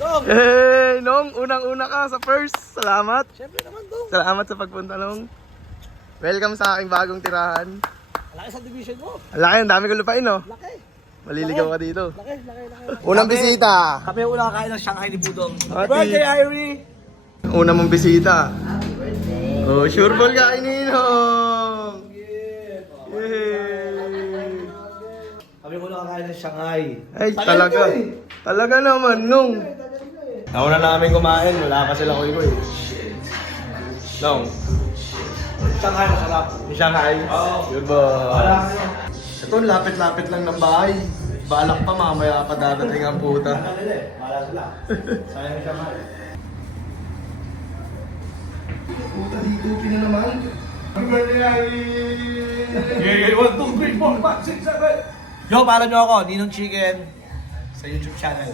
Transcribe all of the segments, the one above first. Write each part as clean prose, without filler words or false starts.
Hey, Nong, unang-una ka sa first. Salamat. Siyempre naman, Dong. Salamat sa pagpunta, Nong. Welcome sa aking bagong tirahan. Laki sa division mo. Laki, ang dami ko lupain, no? Laki. Maliligaw ka dito. Laki. Unang bisita. Kami yung unang kakain ng Shanghai ni Budong. Ate. Birthday, Irie! Una mong bisita. Oh, sure ball ka kay Ninong. Yay. Kami yung unang kakain ng Shanghai. Ay, talaga. Talaga naman, Nong. Nauna namin kumain, wala pa sila kuy-kuy. Nong. Shanghai masarap. Yung Shanghai? Oo. Yun ba? Ito, lapit-lapit lang ng bahay. Balak pa, mamaya pa dadating ang puta. Mala sila. Sayang yung Shanghai. Puta, dito na naman. Happy birthday, Irie! 1, 2, 3, 4, 5, 6, 7! Yo, follow nyo ako, Ninong Chicken sa YouTube channel.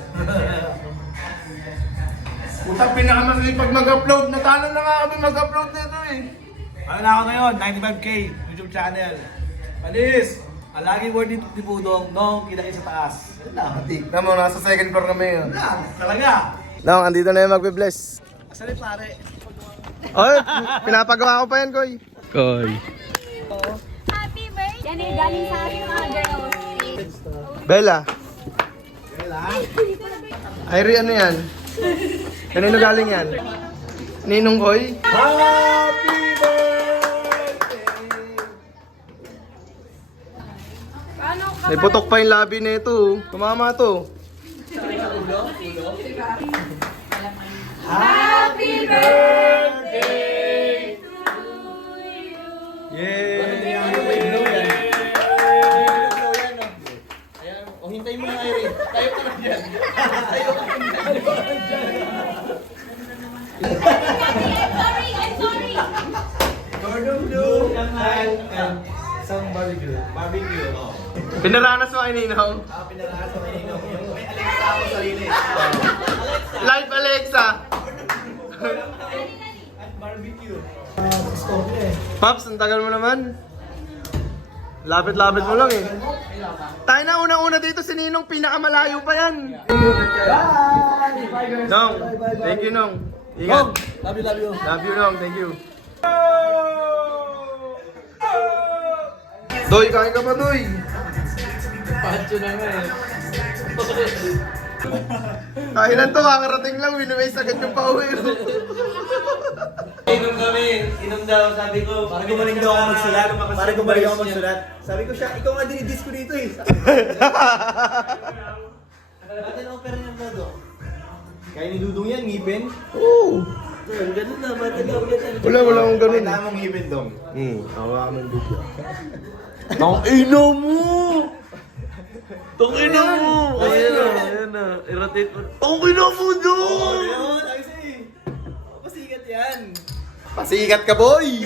Puta, pinakamasipag mag-upload. Natalo na nga kami mag-upload nito eh. Ano na ako ngayon? 95k YouTube channel. Palis! Ang laging word ni Budong, no, kinakit sa taas. Yan lang. Tignan mo, nasa second floor kami yun. Yan lang, talaga. Nong, andito na yung magbe-bless. Asan yung pare? Oy, pinapagawa ko pa yan, Koy. Koy. Happy birthday! Yan eh, galing sa ating mga girls. Bella. Irie, ano yan? Kanino galing yan? Ninong Koy? Happy birthday! Paano ka? May putok pa yung labi nito. Kumama to. Happy birthday to you! Yay! O hintayin mo na, Irie. Tayo ka lang dyan. Tayo ka lang dyan. I'm sorry! Gordon Blue and some barbecue. Barbecue. Pinaranas mo kay Ninong. Pinarakas sa Ninong. Yung may Alexa ako sa linis. Live Alexa. At barbecue. Pops, ang tagal mo naman. Lapit-lapit mo lang eh. Tayo na unang-una dito si Ninong, pinakamalayo pa yan. Nong, thank you Nong. Ingat. Love you. Love you Nong, thank you. Doy, kain ka pa Doy. Pancho na nga eh. Kailan to, kakarating lang, winiwaste agad yung pauwi. Inom kami, inom daw, sabi ko. Parang gumaling daw ako magsulat. Parang gumaling ako magsulat. Sabi ko siya, ikaw nga dinidis ko dito eh. Ba't na-opera niya ba do? Kaya ni Dudong yan, ngipin. Oo. Ganun na, ba't na-opera? Wala akong ganun. Kailangan mong ngipin dong. Hawa ka ng video. Ang ina mo! Tang ina mo! Ayan na, i-rotate mo. Ang ina mo do! Ayun, ayos eh. Pasikat yan. Pasikat ka boy!